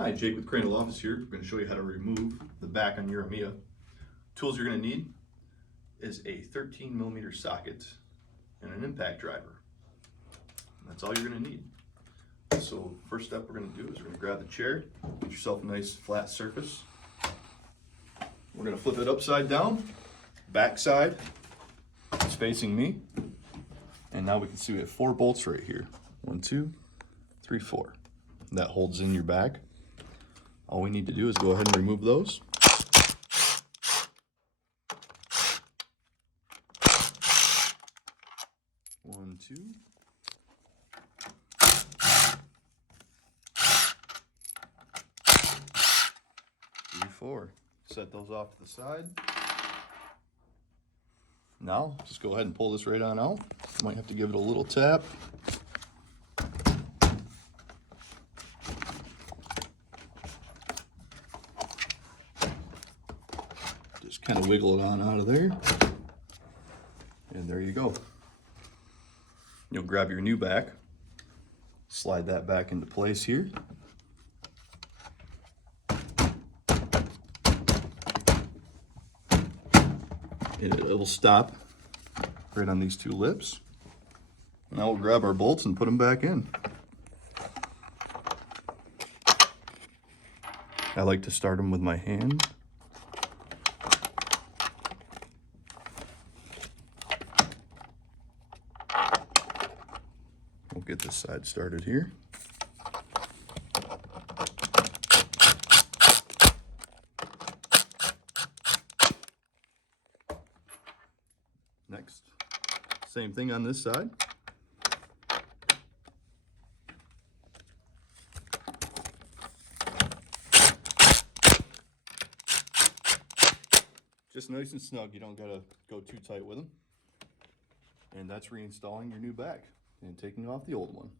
Hi, Jake with Crandall Office here. We're going to show you how to remove the back on your Amia. Tools you're going to need is a 13mm socket and an impact driver. That's all you're going to need. So first step we're going to do is we're going to grab the chair, get yourself a nice flat surface. We're going to flip it upside down, back side is facing me. And now we can see we have 4 bolts right here. 1, 2, 3, 4. That holds in your back. All we need to do is go ahead and remove those. One, 2. 3, 4. Set those off to the side. Now, just go ahead and pull this right on out. Might have to give it a little tap. Just kind of wiggle it on out of there. And there you go. You'll grab your new back, slide that back into place here. And it will stop right on these 2 lips. Now we'll grab our bolts and put them back in. I like to start them with my hand. We'll get this side started here. Next, same thing on this side. Just nice and snug, you don't gotta go too tight with them. And that's reinstalling your new back and taking off the old one.